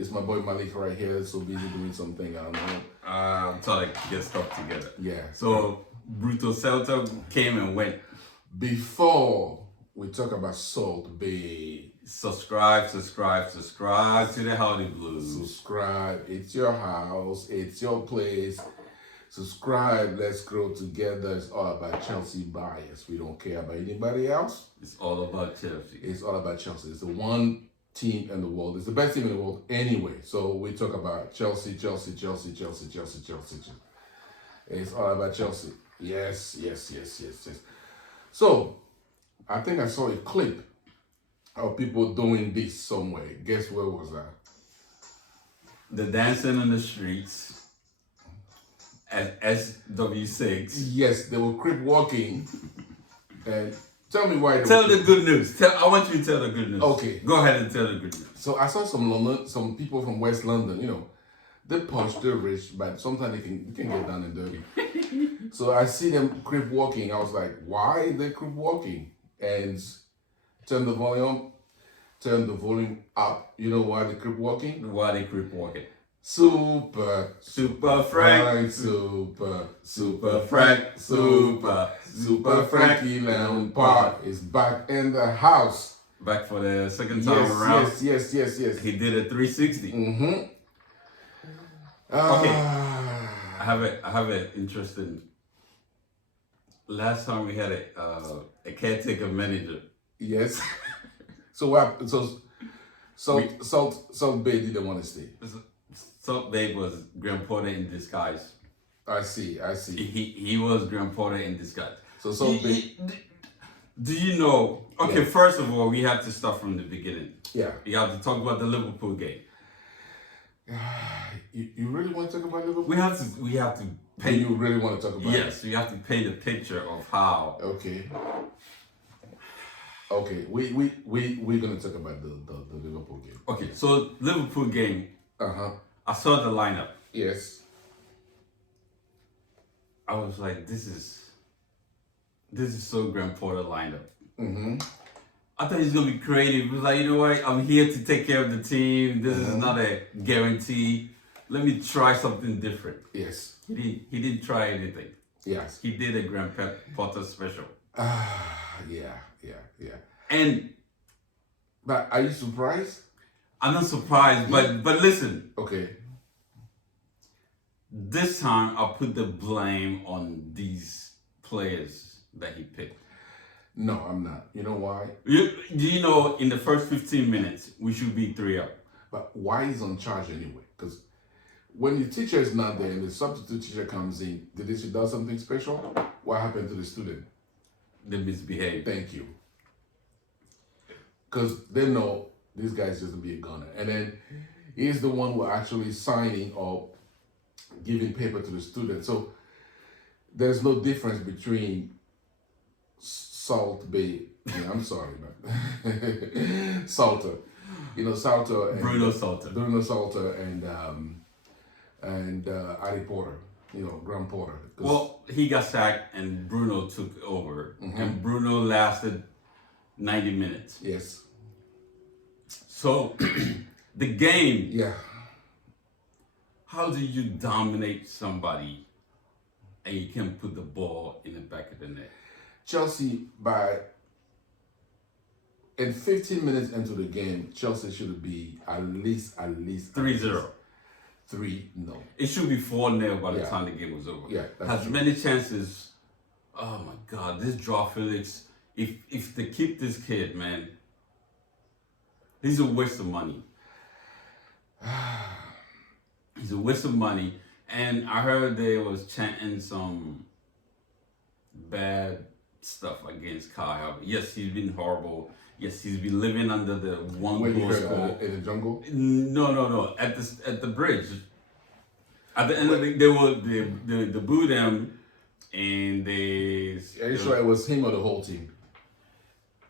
It's my boy Malik right here. So busy doing something. I don't know. I'm trying to get stuff together. Yeah. So Brutal Celta came and went. Before we talk about Salt Bay, Subscribe to the Howdy Blues. subscribe. It's your house. It's your place. Subscribe. Let's grow together. It's all about Chelsea bias. We don't care about anybody else. It's all about Chelsea. It's all about Chelsea. It's the one team in the world. It's the best team in the world anyway. So we talk about Chelsea. It's all about Chelsea. Yes. So I think I saw a clip of people doing this somewhere. Guess where was that? The dancing on the streets at SW6. Yes, they were crip walking. And tell me why. Tell the good news. I want you to tell the good news. Okay. Go ahead and tell the good news. So I saw some people from West London, they're posh, they're rich, but sometimes they can get down and dirty. So I see them crip walking. I was like, why are they crip walking? And turn the volume up. You know why they crip walking? Why they creep walking? Super Frank. Super Frankie Lampard is back in the house. Back for the second time around. Yes. He did a 360. Mm-hmm. Okay. I have an interesting. Last time we had a caretaker manager. Yes. So what? Salt Bay didn't want to stay. Salt Bay was Graham Porter in disguise. I see. He was Graham Porter in disguise. So Salt Bay. Do you know? Okay, Yeah. First of all, we have to start from the beginning. Yeah. We have to talk about the Liverpool game. You really want to talk about Liverpool? We have to paint. You really want to talk about it? Yes, we have to paint a picture of how. Okay. We're gonna talk about the Liverpool game. Okay, so Liverpool game. I saw the lineup. Yes. I was like, this is so Graham Porter lineup. Mm-hmm. I thought he's gonna be creative. He was like, you know what? I'm here to take care of the team. This is not a guarantee. Let me try something different. Yes. He didn't try anything. Yes. He did a Graham Potter special. Yeah. But are you surprised? I'm not surprised, but listen. Okay. This time I'll put the blame on these players that he picked. No, I'm not. You know why? Do you know in the first 15 minutes we should be 3-up? But why is on charge anyway? Because when the teacher is not there and the substitute teacher comes in, did they do something special? What happened to the student? They misbehaved. Thank you. Because they know this guy's just to be a gunner. And then he's the one who actually signing or giving paper to the student. So there's no difference between Salt Bay. I'm sorry, man. Salter. Salter and Bruno Salter and Harry Porter. Graham Porter. Well, he got sacked and Bruno took over. And Bruno lasted 90 minutes. Yes. So the game. Yeah. How do you dominate somebody and you can put the ball in the back of the net? Chelsea, in 15 minutes into the game, Chelsea should be at least 3-0. 3, no. It should be 4-0 by the time the game was over. Yeah, has true. Many chances. Oh my God, this Joao Felix. If they keep this kid, man, he's a waste of money. He's a waste of money. And I heard they was chanting some bad stuff against Kai Havertz. Yes, he's been horrible. Yes, he's been living under the one goal score in the jungle. No. At the bridge. At the end of they booed him, and they. Are you sure it was him or the whole team?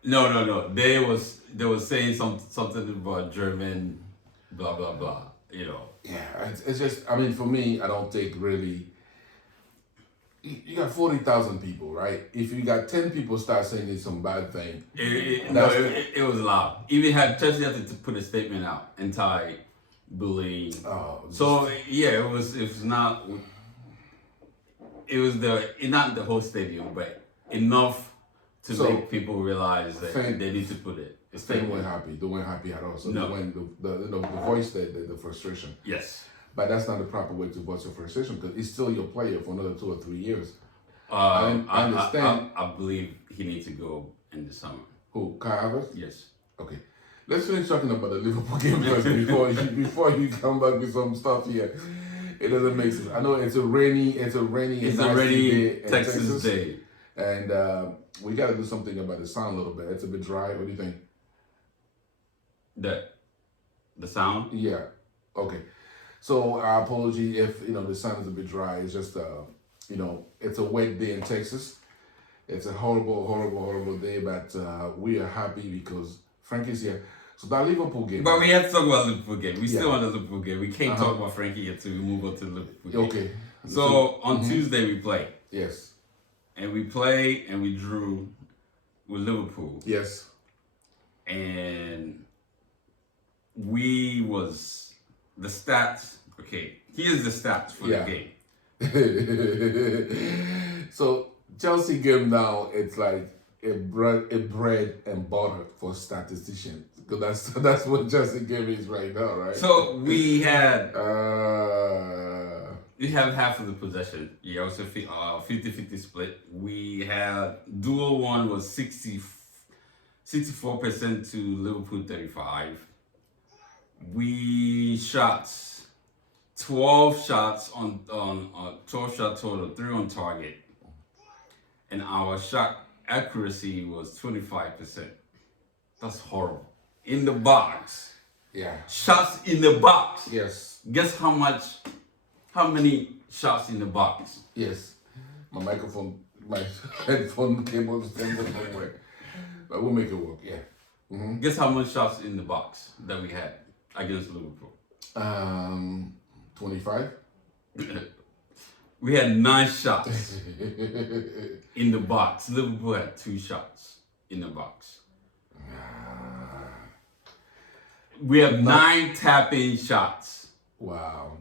No. They was saying something about German, blah blah blah. Yeah, it's just. I mean, for me, I don't think really. You got 40,000 people, right? If you got 10 people start saying some bad thing, it was loud. Even Chelsea had to put a statement out and tie bullying. Oh, So yeah, it was not. It was not the whole stadium, but enough to So, make people realize that fan- they need to put it. the fan weren't happy. They weren't happy at all. So No. they went the voice the frustration. Yes. But that's not the proper way to voice your frustration because he's still your player for another 2 or 3 years. I understand. I believe he needs to go in the summer. Who? Kai Havertz? Yes. Okay. Let's finish talking about the Liverpool game first before you come back with some stuff here. It doesn't make sense. I know it's a rainy It's a nasty rainy day in Texas day. and we got to do something about the sound a little bit. It's a bit dry. What do you think? The sound. Yeah. Okay. So our apology if the sound is a bit dry. It's just it's a wet day in Texas. It's a horrible day, but we are happy because Frankie's here. So that Liverpool game. But we have to talk about the Liverpool game. We still want the Liverpool game. We can't talk about Frankie yet till we move on to the Liverpool game. Okay. So on Tuesday we play. Yes. And we play and we drew with Liverpool. Yes. And the stats. Okay, here's the stats for the game. So Chelsea game now, it's like a bread and butter for statisticians because that's what Chelsea game is right now, right? So we had half of the possession. Yeah, it was a 50-50 split. We had dual one was 64% to Liverpool 35. We shot 12 shots on 12 shot total, 3 on target. And our shot accuracy was 25%. That's horrible. In the box. Yeah. Shots in the box. Yes. Guess how many shots in the box? Yes. My headphone cable is somewhere. But we'll make it work, yeah. Mm-hmm. Guess how much shots in the box that we had against Liverpool? 25. We had 9 shots in the box. Liverpool had 2 shots in the box. We have 9 tap-in shots. Wow.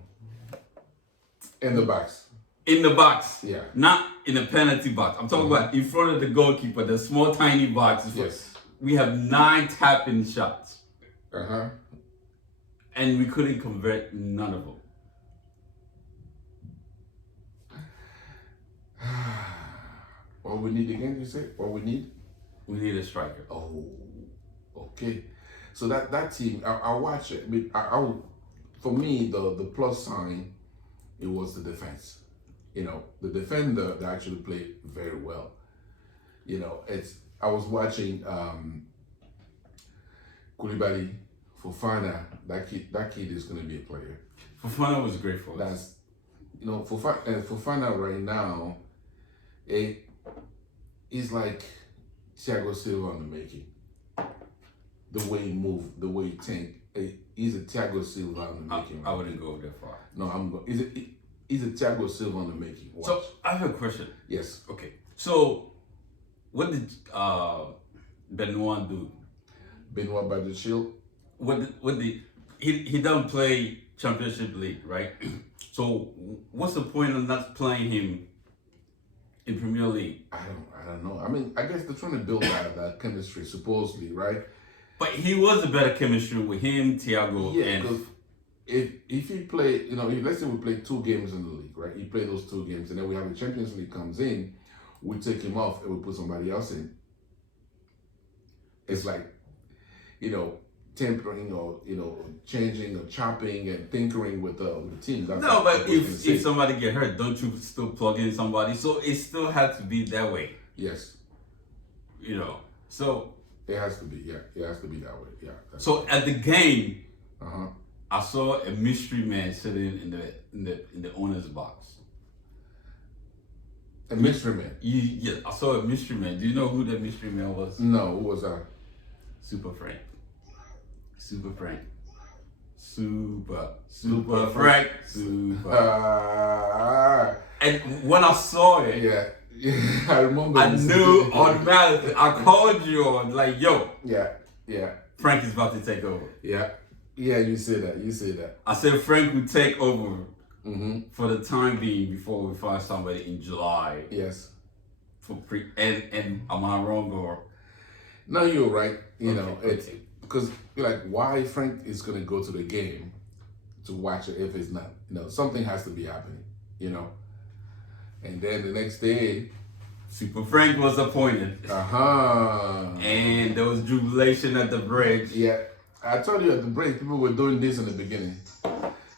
In the box. In the box. Yeah. Not in the penalty box. I'm talking about in front of the goalkeeper, the small tiny box. Yes. We have 9 tap-in shots. Uh-huh. And we couldn't convert none of them. What we need again, you say? What we need? We need a striker. Oh, okay. So that team, I'll watch it. For me, the plus sign, it was the defense. The defender that actually played very well. I was watching Koulibaly, Fofana. That kid is going to be a player. Fofana was great for us. Fofana right now, he's like Thiago Silva in the making. The way he move, the way he think. He's a Thiago Silva in the making. I wouldn't go that far. No, I'm going. He's a Thiago Silva in the making. Watch. So I have a question. Yes. Okay. So what did Benoit do? Benoit Badiashile. He don't play Championship League, right? So what's the point of not playing him in Premier League? I don't know. I mean, I guess they're trying to build that chemistry, supposedly, right? But he was a better chemistry with him, Thiago. Yeah, because if he play, let's say we play 2 games in the league, right? He play those 2 games, and then we have the Champions League comes in, we take him off and we put somebody else in. It's like, tempering or changing or chopping and tinkering with the team. That's no, but if somebody get hurt, don't you still plug in somebody? So it still has to be that way. Yes. So it has to be. Yeah, it has to be that way. Yeah. So at the game, uh-huh. I saw a mystery man sitting in the owner's box. A mystery man. Yeah, I saw a mystery man. Do you know who that mystery man was? No, who was that? Super Frank. Super Frank. Super Frank. And when I saw it, yeah, I remember. I knew automatically. I called you on like, yo. Yeah. Frank is about to take over. Yeah. Yeah, you say that. You say that. I said Frank would take over Mm-hmm. for the time being before we find somebody in July Yes. for and am I wrong or No, you're right. You know, okay. it's because like why Frank is gonna go to the game to watch it if it's not. You know, something has to be happening. You know, and then the next day, Super Frank was appointed, and there was jubilation at the bridge. Yeah, I told you at the break, people were doing this in the beginning.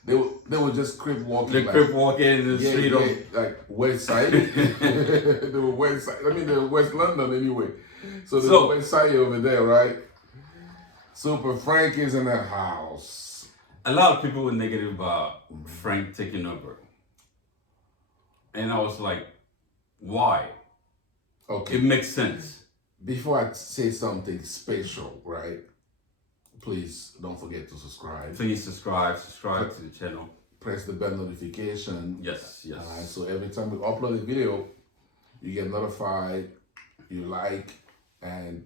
They were just crip walking. The crip walking in the street of like West Side. They were West Side. I mean, they were West London anyway. So the West Side over there, right? Super Frank is in the house. A lot of people were negative about Frank taking over, and I was like, why? Okay. It makes sense. Before I say something special, right? Please don't forget to subscribe. Please subscribe to the channel. Press the bell notification. Yes. So every time we upload a video, you get notified, you like, and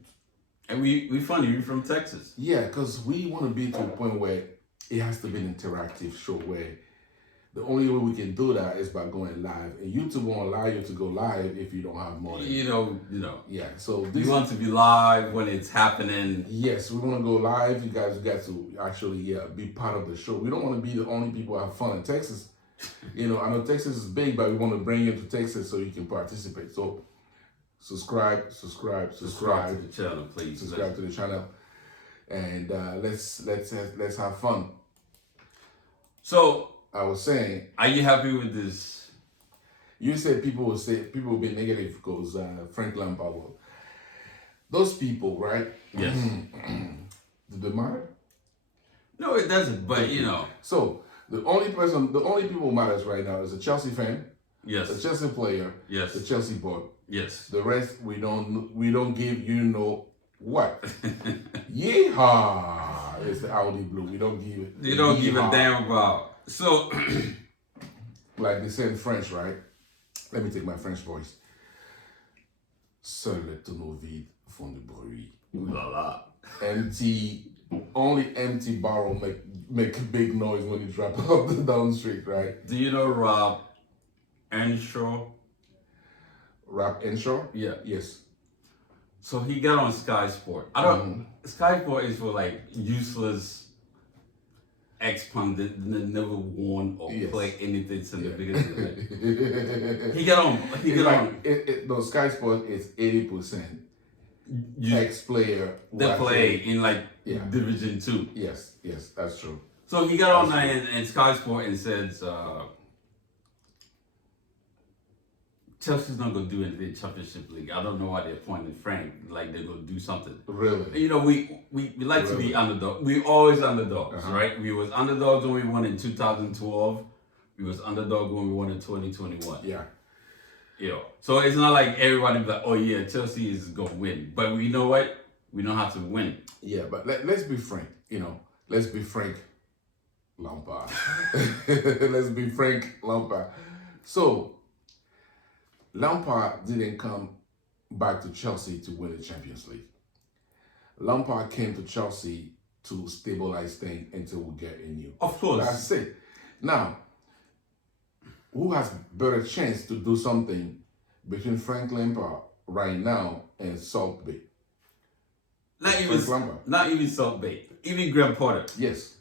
we funny, you're from Texas. yeah, because we want to be to a point where it has to be an interactive show where the only way we can do that is by going live. And YouTube won't allow you to go live if you don't have more than You know. Yeah, so We want to be live when it's happening. Yes, we want to go live. You guys got to actually be part of the show. We don't want to be the only people who have fun in Texas. You know, I know Texas is big, but we want to bring you to Texas so you can participate. So subscribe to the channel, please. Subscribe to the channel, and let's have fun. So I was saying, are you happy with this? You said people will be negative because Frank Lampard will. Those people, right? Yes. Do they matter? No, it doesn't. But you know. So the only people who matters right now is a Chelsea fan, Yes. a Chelsea player, Yes. the Chelsea board. Yes. The rest we don't give you know what. Yeehaw! It's the Audi blue. We don't give it. You don't give a damn about. So, like they say in French, right? Let me take my French voice. Seul les tonneaux vides font du bruit. ooh la la. Only empty barrel make a big noise when you drop up the down street, right? Do you know Rob Earnshaw? Rap Enshaw? Yeah. Yes. So he got on Sky Sport. I don't. Sky Sport is for like useless ex-pundit that never won or played anything since the beginning. He got on. No, Sky Sport is 80% ex-player that play in like Division 2. Yes, that's true. So he got on there and Sky Sport and said, Chelsea's not gonna do anything in Championship League. I don't know why they appointed Frank. Like they're gonna do something. Really? You know, we like to be underdog. We always underdogs, right? We was underdogs when we won in 2012. We was underdog when we won in 2021. Yeah. You know, so it's not like everybody be like, oh yeah, Chelsea is gonna win. But you know what? We know how to win. Yeah, but let's be frank. You know, let's be Frank Lampard. Let's be Frank Lampard. So Lampard didn't come back to Chelsea to win the Champions League. Lampard came to Chelsea to stabilize things until we get a new. Of course. That's it. Now, who has better chance to do something between Frank Lampard right now and Salt Bay? Not even Salt Bay. Even Graham Potter. Yes.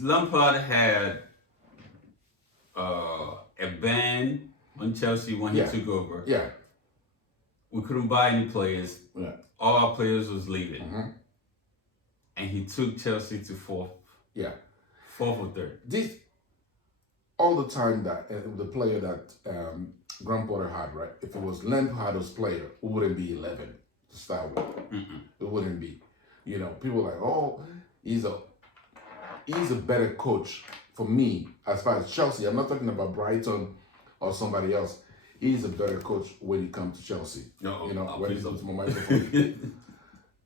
Lampard had a ban on Chelsea when he took over. Yeah. We couldn't buy any players. Yeah. All our players was leaving. And he took Chelsea to fourth. Yeah. Fourth or third. This all the time that the player that Graham Potter had, right? If it was Lampard's player, it wouldn't be 11 to start with. It wouldn't be. You know, people are like, oh, he's a better coach for me as far as Chelsea. I'm not talking about Brighton or somebody else. He's a better coach when he comes to Chelsea. No, you know, when he comes to my microphone.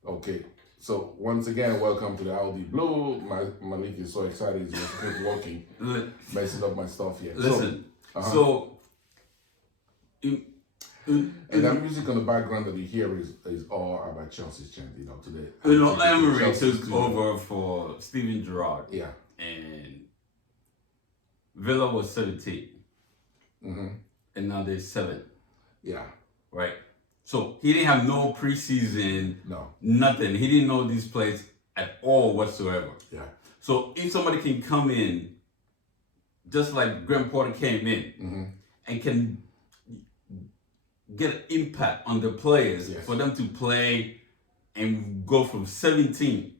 Okay. So once again, welcome to the Audi Blue. Malik is so excited he's just keep walking, messing up my stuff here. Listen, so And that music on the background that you hear is all about Chelsea's chant, today. Emery took over for Steven Gerrard. Yeah. And Villa was 17. Mm-hmm. And now they're 7. Yeah. Right? So he didn't have no preseason, no, nothing. He didn't know these players at all whatsoever. Yeah. So if somebody can come in, just like Graham Porter came in, mm-hmm. and can get an impact on the players Yes. for them to play and go from 17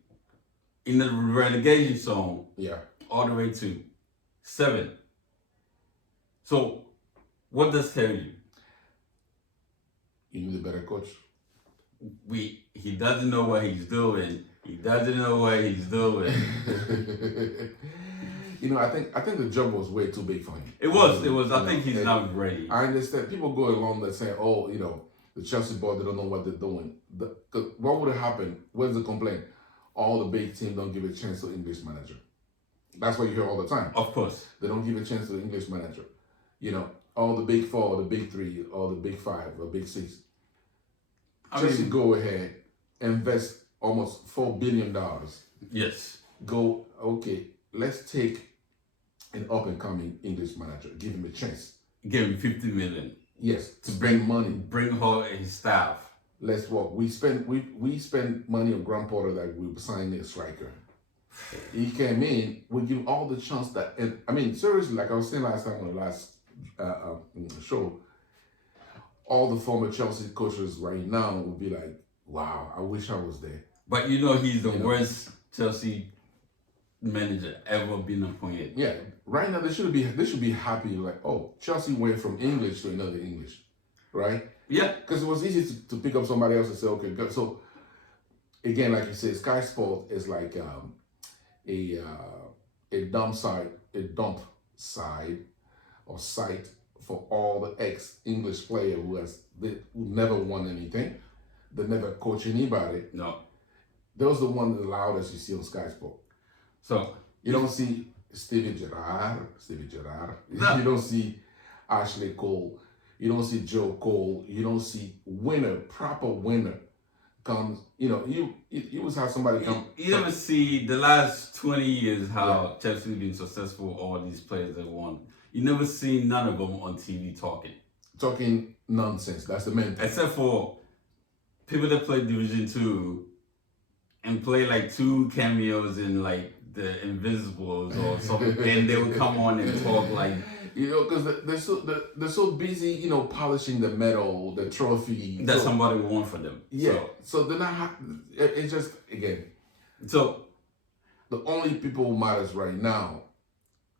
in the relegation zone, yeah, all the way to 7. So what does tell you? You need a better coach. He doesn't know what he's doing. He doesn't know what he's doing. I think the job was way too big for him. It was. I think he's not ready. I understand. People go along that saying, "Oh, the Chelsea board, they don't know what they're doing." What would have happened? Where's the complaint? All the big teams don't give a chance to English manager. That's what you hear all the time. Of course, they don't give a chance to the English manager. All the big 4, the big 3, or the big 5, or big 6. Chelsea go ahead, invest almost $4 billion. Yes. Go, okay, let's take an up-and-coming English manager. Give him a chance. Give him 50 million. Yes, to bring money. Bring her and his staff. Let's walk. We spend money on Graham Porter that we signed a striker. He came in, we give all the chance that, and I mean, seriously, like I was saying last time on the last show, all the former Chelsea coaches right now would be like, wow, I wish I was there. But he's the worst Chelsea manager ever been appointed. Yeah, right now they should be happy, like, oh, Chelsea went from English to another English, right? Yeah. Because it was easy to pick up somebody else and say, okay, good. So again, like you said, Sky Sport is like a dump site or site for all the ex-English player who never won anything, they never coached anybody. No. Those are the ones, the loudest you see on Sky Sport. So you don't see Steven Gerrard. No. You don't see Ashley Cole. You don't see Joe Cole. You don't see proper winner comes. You always have somebody come. You never see the last 20 years how Chelsea been successful. All these players that won. You never see none of them on TV talking nonsense. That's the main thing. Except for people that play Division 2 and play like 2 cameos in like the Invisibles or something, and they would come on and talk like. Because they're so busy, polishing the medal, the trophy that somebody won for them. Yeah. So they're not. It's just again. So the only people who matters right now,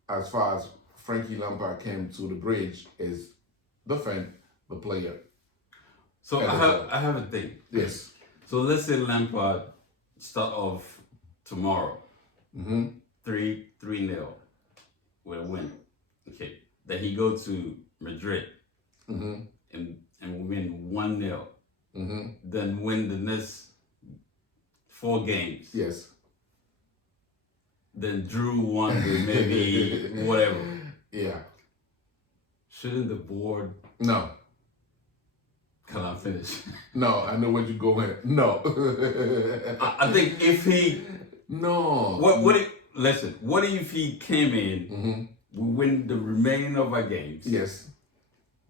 as far as Frankie Lampard came to the bridge, is the fan, the player. So I have a thing. Yes. So let's say Lampard start off tomorrow. Mm-hmm. 3-0 with a win. Okay. Then he go to Madrid mm-hmm. and win 1-0. Mm-hmm. Then win the next 4 games. Yes. Then drew 1 with maybe whatever. Yeah. Shouldn't the board? No. Can I finish? No, I know what you're going. No. I think if he. No. Listen. What if he came in? Mm-hmm. We win the remaining of our games. Yes.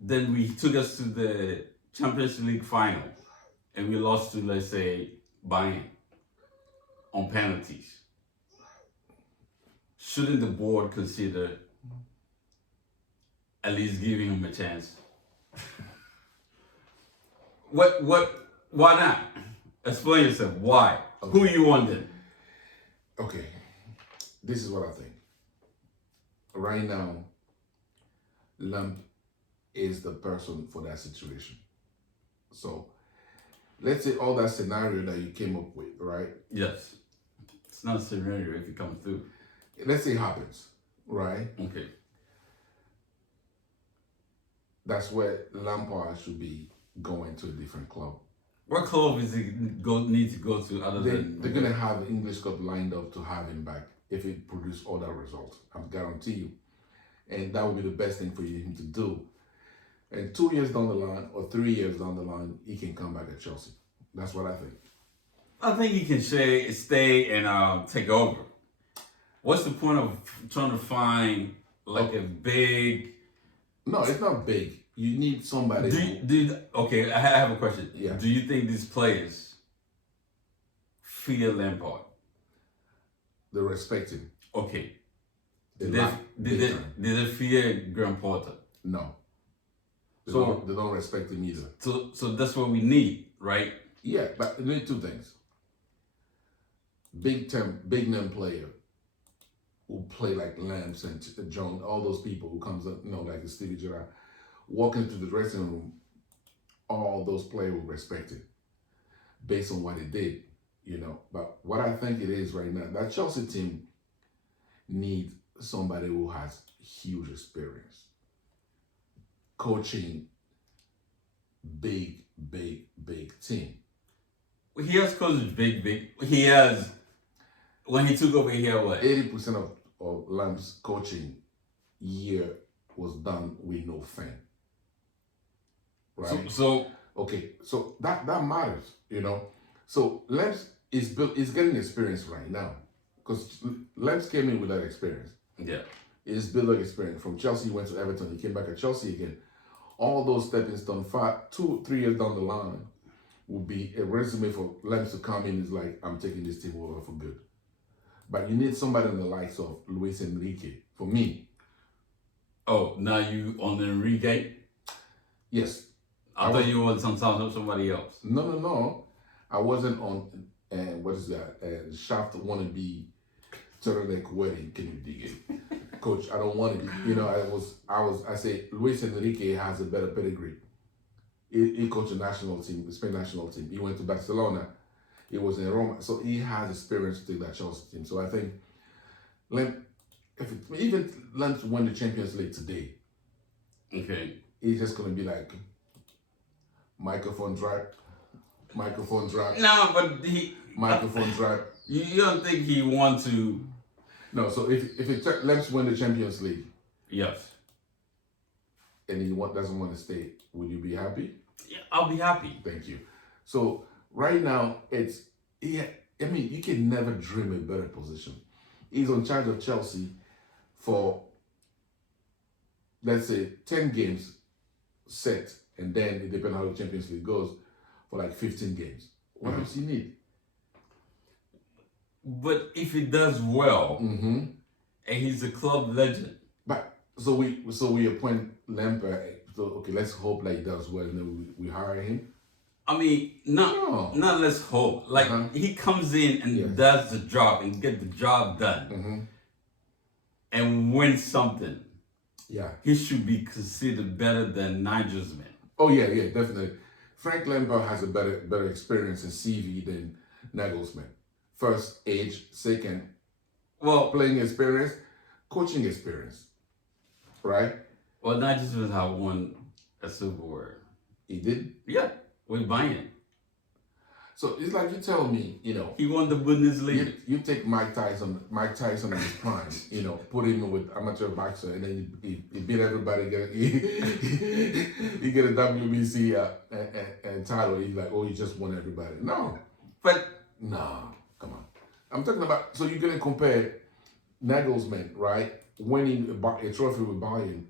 Then we took us to the Champions League final, and we lost to, let's say, Bayern on penalties. Shouldn't the board consider at least giving him a chance? Why not? Explain yourself. Why? Okay. Who you want then? Okay. This is what I think. Right now, Lamp is the person for that situation. So, let's say all that scenario that you came up with, right? Yes. It's not a scenario if it comes through. Let's say it happens, right? Okay. That's where Lampard should be going to a different club. What club is he need to go to other than... They're going to have the English club lined up to have him back if it produces all that results. I guarantee you. And that would be the best thing for him to do. And 2 years down the line or 3 years down the line, he can come back at Chelsea. That's what I think. I think he can stay and take over. What's the point of trying to find like a big? No, it's not big. You need somebody. Okay, I have a question. Yeah. Do you think these players fear Lampard? They respect him. Okay. They Did they fear Graham Potter? No. They don't respect him either. So that's what we need, right? Yeah, but you need two things. Big name player who play like Lamps and Jones, all those people who comes up, like Stevie Gerrard, walk into the dressing room, all those players will respect it based on what they did, But what I think it is right now, that Chelsea team needs somebody who has huge experience coaching big team. He has coached big. He has. When he took over, he had what? 80% of Lamb's coaching year was done with no fan. Right. So that matters, So Lambs is getting experience right now because Lambs came in with that experience. Yeah. He's built that experience. From Chelsea, he went to Everton. He came back at Chelsea again. All those stepping stones, 2-3 years down the line, will be a resume for Lambs to come in. Is like, I'm taking this team over for good. But you need somebody in the likes of Luis Enrique. For me. Oh, now you on Enrique? Yes. I thought you were somebody else. No. I wasn't on. What is that? Shaft wannabe turtleneck wedding. Can you dig it, Coach? I don't want to. I say Luis Enrique has a better pedigree. He coached the national team, the Spain national team. He went to Barcelona. He was in Roma, so he has experience to take that Chelsea team. So I think, even Lens win the Champions League today, okay, he's just gonna be like microphone drop. No, but microphone drop. You don't think he wants to? No. So if Lens win the Champions League, yes, and he doesn't want to stay, would you be happy? Yeah, I'll be happy. Thank you. So right now, you can never dream a better position. He's in charge of Chelsea for, let's say, 10 games set, and then it depends how the Champions League goes, for like 15 games. What else do you need? But if he does well, and he's a club legend. But so we appoint Lampard. So okay, let's hope that he does well, and then we hire him. I mean, not let's hope. Like he comes in and does the job and get the job done, and win something. Yeah, he should be considered better than Nigelsmann. Oh yeah, definitely. Frank Lampard has a better experience in CV than Nagelsmann. First, age. Second, playing experience, coaching experience. Right? Well, Nagelsmann has won a silverware. He did? Yeah, with Bayern. So it's like you tell me, he won the Bundesliga. You take Mike Tyson in his prime, put him with amateur boxer, and then he beat everybody. He get a WBC and title. He's like, he just won everybody. No, come on. I'm talking about. So you're gonna compare Nagelsmann, right, winning a trophy with Bayern,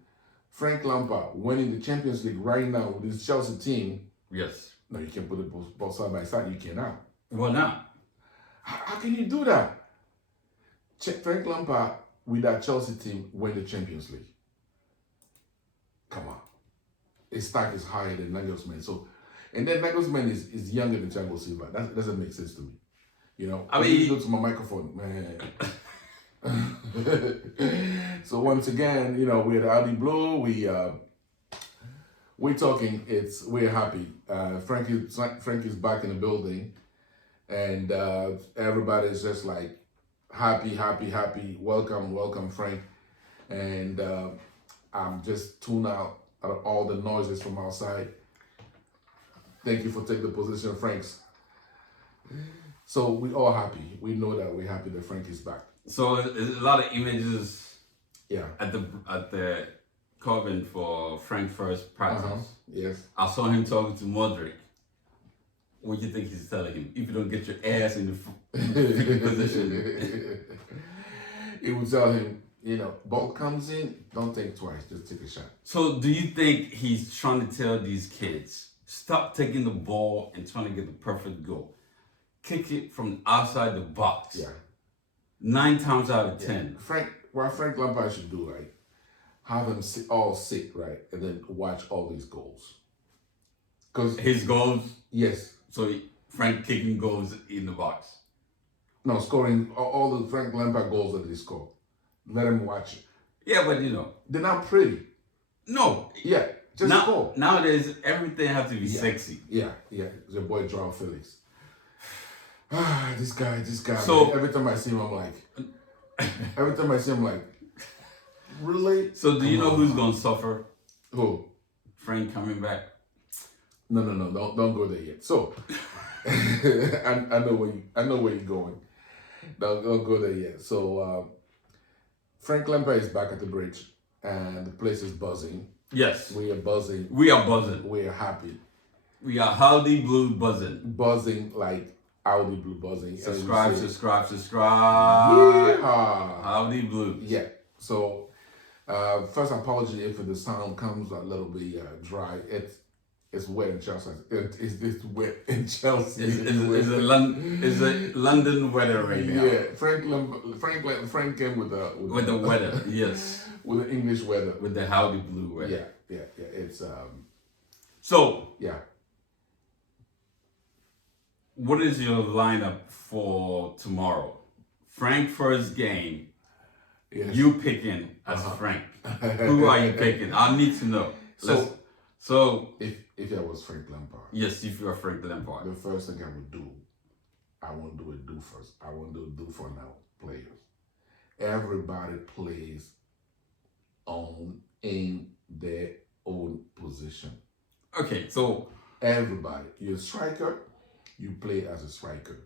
Frank Lampard winning the Champions League right now with his Chelsea team. Yes. No, you can't put it both side by side. You cannot. Why not? How can you do that? Frank Lampard with that Chelsea team win the Champions League. Come on. His stock is higher than Nagelsmann. So, and then Nagelsmann is younger than Thiago Silva. That doesn't make sense to me. I mean, you go to my microphone, man. So once again, we're at Audi Blue. We're talking. We're happy. Frank is back in the building, and everybody's just like happy. Welcome, Frank. And I'm just tuned out of all the noises from outside. Thank you for taking the position, Frank's. So we all happy. We know that we're happy that Frank is back. So there's a lot of images. Yeah. At the covering for Frankfurt's practice. Yes. I saw him talking to Modric. What do you think he's telling him? If you don't get your ass in the freaking position. He would tell him, ball comes in, don't think twice, just take a shot. So do you think he's trying to tell these kids, stop taking the ball and trying to get the perfect goal? Kick it from outside the box. Yeah. 9 times out of 10. What Frank Lampard should do, right? Have them all sit, right? And then watch all these goals. Because His goals, yes. so Frank kicking goals in the box. No, scoring all the Frank Lampard goals that he scored. Let him watch it. Yeah, but They're not pretty. no. Yeah, just score. Nowadays, everything has to be sexy. Yeah. It's your boy Joao Felix. This guy. So- man, every time I see him, I'm like, really? So do you know who's going to suffer? Who? Frank coming back? No, don't go there yet. So, I know where you're going. Don't go there yet. So, Frank Lampard is back at the bridge, and the place is buzzing. Yes. We are buzzing. We are buzzing. We are happy. We are howdy blue buzzing. Buzzing like Audi Blue buzzing. And we Subscribe. Yeehaw. Howdy blue. Yeah. So, first apology if the sound comes a little bit dry. It's wet in Chelsea. It's wet in Chelsea. It's a London weather right now. Yeah, Frank came with With the weather, yes. with the English weather. With the howdy blue weather. Yeah. It's So, yeah. what is your lineup for tomorrow? Frank first game. Yes. You picking as Frank. Who are you picking? I need to know. So if I was Frank Lampard, yes, if you are Frank Lampard. the first thing I would do, I won't do it do first. I won't do it do for now. Players, everybody plays in their own position. Okay, so Everybody. You're a striker, you play as a striker.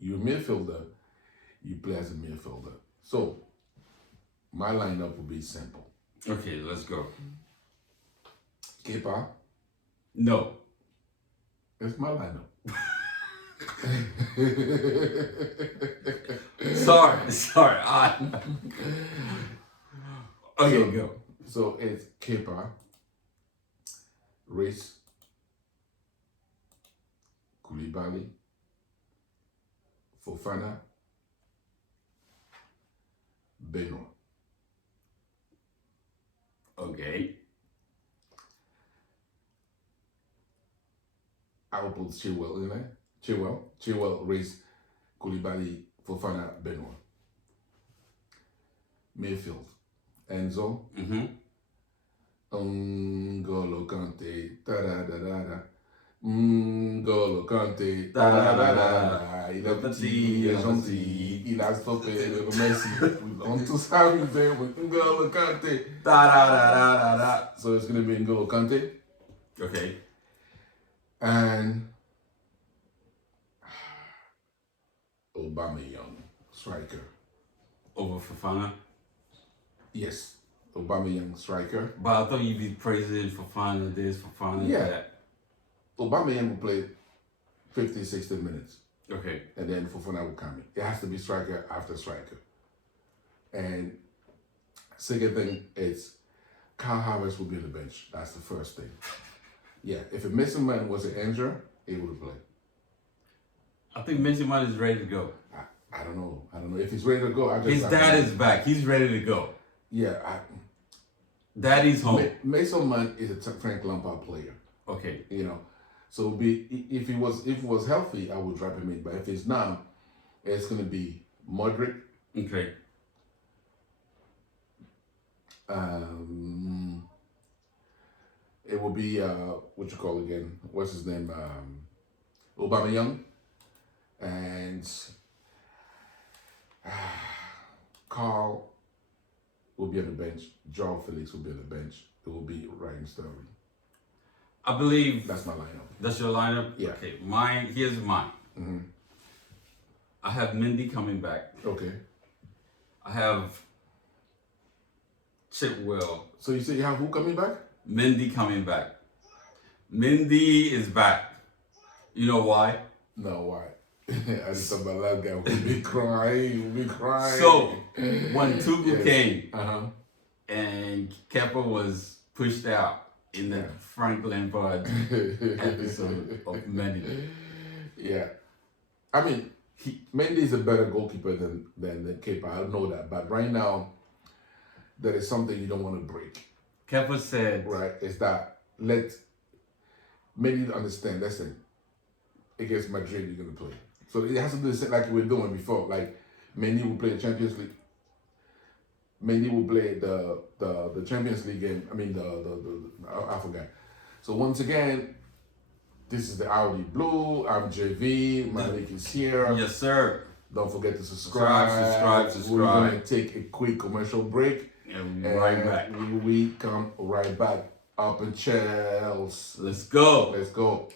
You're a midfielder, you play as a midfielder. So my lineup will be simple. okay, let's go. Kepa, No. it's my lineup. Sorry. Okay, go. So it's Kepa, Reece, Koulibaly, Fofana, Benoit. Okay. I will put Chilwell in there. Chilwell, Reece, Koulibaly, Fofana, Benoit. Midfield, Enzo, Mm-hmm. N'Golo Kante, da-da-da-da-da. N'Golo Kante, da-da-da-da-da. Il est petit, il est gentil, il a stoppé le Messi. On tous arrivé with N'Golo Kante. Da-da-da-da-da-da. So it's going to be N'Golo Kante. Okay. And Aubameyang, striker. Over Fofana. Yes, Aubameyang, striker. But I thought you'd be praising Fofana this, Fofana Yeah. that. Aubameyang will play 50, 60 minutes. Okay. And then Fofana will come in. It has to be striker after striker. And second thing is Kyle Havertz will be on the bench. That's the first thing. Yeah, if a missing man was an injured, he would have played. I think Mason Mount is ready to go. I don't know. If he's ready to go, His dad is back. He's ready to go. Yeah, Daddy's home. Mason Mount is a Frank Lampard player. Okay. So if he was healthy, I would drop him in. But if he's not, it's gonna be Modric. Okay. It will be what you call again? What's his name? Aubameyang, and Carl will be on the bench. Joao Felix will be on the bench. It will be Ryan Sterling. I believe That's my lineup. that's your lineup? Yeah. Okay. Here's mine. Mm-hmm. I have Mendy coming back. Okay. I have Chipwell. So you say you have who coming back? Mindy coming back. Mindy is back. You know why? No, why? I just thought about that guy. We'll be crying. We'll be crying. So when Tugu Yes. came Uh-huh. and Kepper was pushed out in the Franklin Bud episode of Mindy. Yeah. I mean, Mendy is a better goalkeeper than Kepa. I know that. But right now, there is something you don't want to break. Kepper said, Right? Is that let Mendy understand, listen, against Madrid you're going to play. So it has to do the same like we were doing before. Like, Mendy will play the Champions League. Mendy will play the Champions League game. I mean, I forgot. So once again, this is the Audi Blue. I'm JV. Malik is here. yes, sir. Don't forget to subscribe. Subscribe. We're going to take a quick commercial break. And we'll be right back. We come right back. Up in Chelsea. Let's go. Let's go.